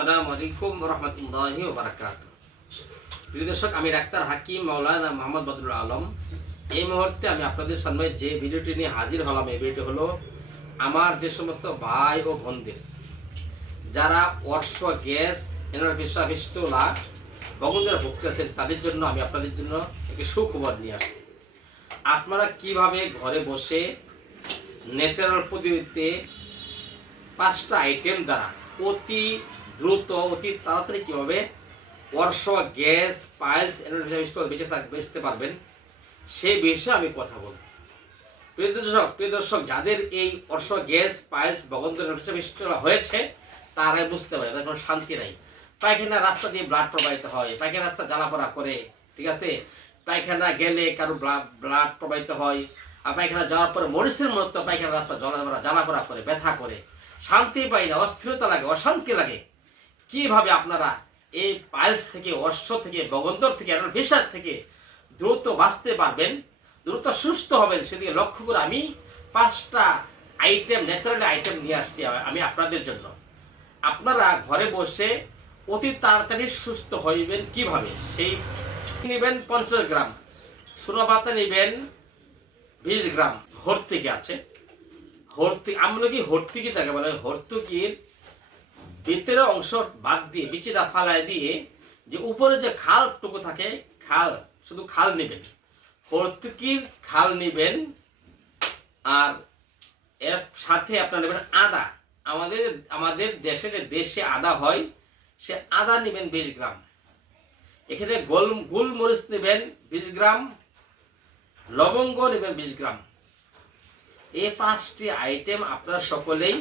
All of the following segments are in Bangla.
আসসালামু আলাইকুম রহমতুল্লাহি ওয়া বারাকাতুহু। প্রিয় দর্শক, আমি ডাক্তার হাকিম মাওলানা মোহাম্মদ বদরুল আলম। এই মুহূর্তে আমি আপনাদের সামনে যে ভিডিওটি নিয়ে হাজির হলাম, এই ভিডিওটি হলো আমার যে সমস্ত ভাই ও বোনদের যারা অর্শ, গ্যাস, এনারফিসা, ফিস্টুলা, বগন ভুগতেছেন, তাদের জন্য আমি আপনাদের জন্য একটি সুখবর নিয়ে আসছি। আপনারা কিভাবে ঘরে বসে ন্যাচারাল পদ্ধতিতে 5টা আইটেম দ্বারা অতি দ্রুত, অতি তাড়াতাড়ি কীভাবে অর্শ, গ্যাস, পাইলস, বেঁচতে পারবেন, সেই বিষয়ে আমি কথা বলব। প্রিয় দর্শক, যাদের এই অর্শ, গ্যাস, পাইলস, বগন্ধ হয়েছে তারাই বুঝতে পারে তাদের কোনো শান্তি নাই। পায়খানা রাস্তা দিয়ে ব্লাড প্রবাহিত হয়, পায়খানা রাস্তা জ্বালাপড়া করে, ঠিক আছে। পায়খানা গেলে কারো ব্লাড প্রবাহিত হয়, আর পায়খানা যাওয়ার পরে মরিচের মতো পায়খানা রাস্তা জ্বালাপড়া করে, ব্যথা করে, শান্তি পাই না, অস্থিরতা লাগে, অশান্তি লাগে। কিভাবে আপনারা এই পাইলস থেকে, অশ্ব থেকে, বগন্তর থেকে, ফিসার থেকে দ্রুত বাঁচতে পারবেন, দ্রুত সুস্থ হবেন, সেদিকে লক্ষ্য করে আমি 5টা আইটেম, ন্যাচারাল আইটেম নিয়ে আসছি আমি আপনাদের জন্য। আপনারা ঘরে বসে অতি তাড়াতাড়ি সুস্থ হইবেন কিভাবে, সেই নেবেন 50 গ্রাম, সোনা পাতা নেবেন 20 গ্রাম, হর্তুকি আছে। আমরা কি হর্তুকি যাকে বলে, হর্তুকির ভিতরের অংশ বাদ দিয়ে, বিচিটা ফালায় দিয়ে, যে উপরে যে খালটুকু থাকে, খাল, শুধু খাল নেবেন, হর্তুকির খাল নেবেন। আর এর সাথে আপনার নেবেন আদা। আমাদের দেশে যে দেশে আদা হয়, সে আদা নেবেন 20 গ্রাম। এখানে গোলমরিচ নেবেন 20 গ্রাম, লবঙ্গ নেবেন 20 গ্রাম। এই 5টি আইটেম আপনারা সকলেই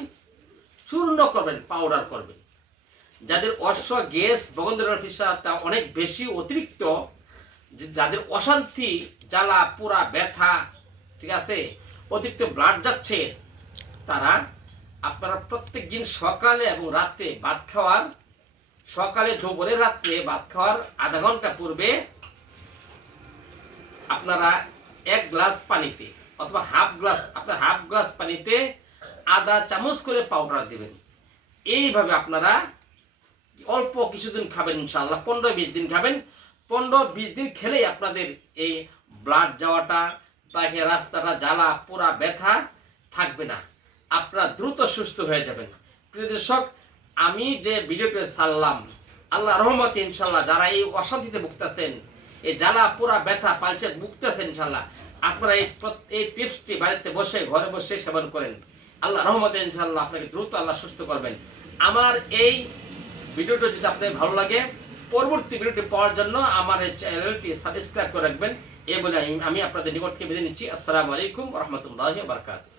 চূর্ণ করবেন, পাউডার করবেন। যাদের অশ্ব, গ্যাস, বগন্ধের ফিসাটা অনেক বেশি অতিরিক্ত, যাদের অশান্তি, জ্বালা পোড়া, ব্যথা, ঠিক আছে, অতিরিক্ত ব্লাড যাচ্ছে, তারা আপনারা প্রত্যেক দিন সকালে এবং রাতে ভাত খাওয়ার, সকালে, দুপুরে, রাত্রে ভাত খাওয়ার আধা ঘন্টা পূর্বে আপনারা 1 গ্লাস পানিতে অথবা হাফ গ্লাস পানিতে আধা চামচ করে পাউডার দিবেন। এইভাবে আপনারা অল্প কিছুদিন খাবেন, ইনশাআল্লাহ 15-20 দিন খাবেন। 15-20 দিন খেলেই আপনাদের এই ব্লাড যাওয়াটা, পায়খানা রাস্তাটা, জ্বালা পোড়া, ব্যথা থাকবে না, আপনারা দ্রুত সুস্থ হয়ে যাবেন। প্রিয় দর্শক, আমি যে ভিডিওটা ছাড়লাম, আল্লাহ রহমতে ইনশাআল্লাহ যারা এই অশান্তিতে ভুগতেছেন, এই জ্বালা পোড়া, ব্যথা, পালসে ভুগতেছেন, ইনশাআল্লাহ আপনারা এই টিপসটি বাড়িতে বসে, ঘরে বসে সেবন করেন। আল্লাহ রহমতে ইনশাআল্লাহ আপনাকে দ্রুত আল্লাহ সুস্থ করবেন। আমার এই ভিডিওটা যদি আপনার ভালো লাগে, পরবর্তী ভিডিওটি পাওয়ার জন্য আমার এই চ্যানেলটি সাবস্ক্রাইব করে রাখবেন। এই বলে আমি আপনাদের নিকট থেকে বিদায় নিচ্ছি। আসসালামু আলাইকুম রহমতুল্লাহি ওয়া বারাকাতুহু।